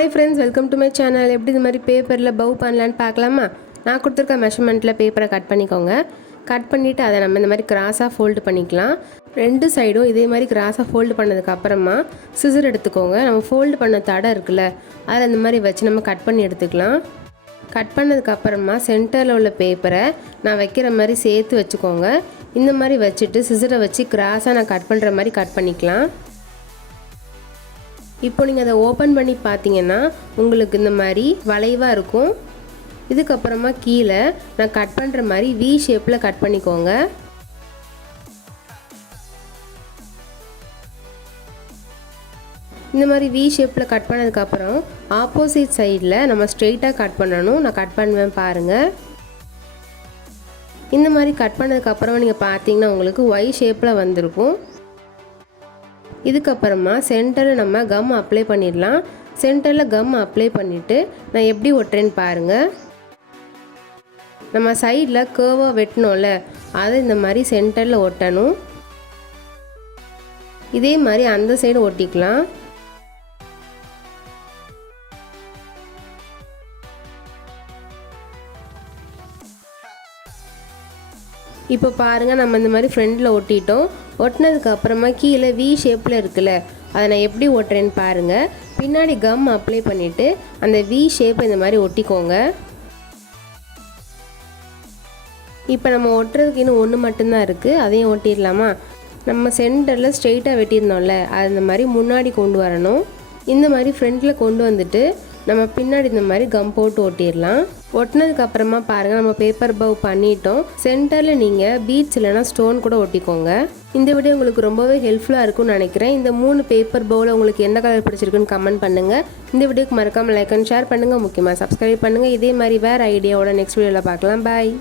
Hi friends, welcome to my channel. எப்படி இந்த மாதிரி பேப்பரில் பவ் பண்ணலான்னு பார்க்கலாமா? நான் கொடுத்துருக்க மெஷர்மெண்ட்டில் பேப்பரை கட் பண்ணிக்கோங்க. கட் பண்ணிவிட்டு அதை நம்ம இந்த மாதிரி கிராஸாக ஃபோல்டு பண்ணிக்கலாம். ரெண்டு சைடும் இதே மாதிரி கிராஸாக ஃபோல்டு பண்ணதுக்கப்புறமா சிசர் எடுத்துக்கோங்க. நம்ம ஃபோல்டு பண்ண தடை இருக்குல்ல, அதை இந்த மாதிரி வச்சு நம்ம கட் பண்ணி எடுத்துக்கலாம். கட் பண்ணதுக்கப்புறமா சென்டரில் உள்ள பேப்பரை நான் வைக்கிற மாதிரி சேர்த்து வச்சுக்கோங்க. இந்த மாதிரி வச்சுட்டு சிசரை வச்சு கிராஸாக நான் கட் பண்ணுற மாதிரி கட் பண்ணிக்கலாம். இப்போ நீங்கள் அதை ஓப்பன் பண்ணி பார்த்தீங்கன்னா உங்களுக்கு இந்த மாதிரி வளைவாக இருக்கும். இதுக்கப்புறமா கீழே நான் கட் பண்ணுற மாதிரி வி ஷேப்பில் கட் பண்ணிக்கோங்க. இந்த மாதிரி வி ஷேப்பில் கட் பண்ணதுக்கப்புறம் ஆப்போசிட் சைடில் நம்ம ஸ்ட்ரெயிட்டாக கட் பண்ணணும். நான் கட் பண்ணுவேன் பாருங்கள். இந்த மாதிரி கட் பண்ணதுக்கப்புறம் நீங்கள் பார்த்தீங்கன்னா உங்களுக்கு ஒய் ஷேப்பில் வந்திருக்கும். இதுக்கப்புறமா சென்டரில் நம்ம கம் அப்ளை பண்ணிடலாம். சென்டரில் கம் அப்ளை பண்ணிவிட்டு நான் எப்படி ஒட்டுறேன்னு பாருங்கள். நம்ம சைடில் கேர்வாக வெட்டணும்ல, அதை இந்த மாதிரி சென்டரில் ஒட்டணும். இதே மாதிரி அந்த சைடு ஒட்டிக்கலாம். இப்போ பாருங்கள், நம்ம இந்த மாதிரி ஃப்ரண்டில் ஒட்டிட்டோம். ஒட்டினதுக்கு அப்புறமா கீழே வி ஷேப்பில் இருக்குல்ல, அதை நான் எப்படி ஒட்டுறேன்னு பாருங்கள். பின்னாடி கம் அப்ளை பண்ணிவிட்டு அந்த வி ஷேப்பை இந்த மாதிரி ஒட்டிக்கோங்க. இப்போ நம்ம ஒட்டுறதுக்கு இன்னும் ஒன்று மட்டும்தான் இருக்குது, அதையும் ஒட்டிடலாமா? நம்ம சென்டரில் ஸ்ட்ரெயிட்டாக வெட்டியிருந்தோம்ல, அது இந்த மாதிரி முன்னாடி கொண்டு வரணும். இந்த மாதிரி ஃப்ரண்ட்டில் கொண்டு வந்துட்டு நம்ம பின்னாடி இந்த மாதிரி கம் போட்டு ஒட்டிடலாம். ஒட்டினதுக்கு அப்புறமா பாருங்கள், நம்ம பேப்பர் பவ் பண்ணிட்டோம். சென்டரில் நீங்கள் பீட்ஸ் இல்லைனா ஸ்டோன் கூட ஒட்டிக்கோங்க. இந்த வீடியோ உங்களுக்கு ரொம்பவே ஹெல்ப்ஃபுல்லாக இருக்கும்னு நினைக்கிறேன். இந்த 3 பேப்பர் பவுவில் உங்களுக்கு எந்த கலர் பிடிச்சிருக்குன்னு கமெண்ட் பண்ணுங்கள். இந்த வீடியோக்கு மறக்காமல் லைக் அண்ட் ஷேர் பண்ணுங்கள். முக்கியமாக சப்ஸ்கிரைப் பண்ணுங்கள். இதே மாதிரி வேறு ஐடியாவோட நெக்ஸ்ட் வீடியோவில் பார்க்கலாம். பாய்.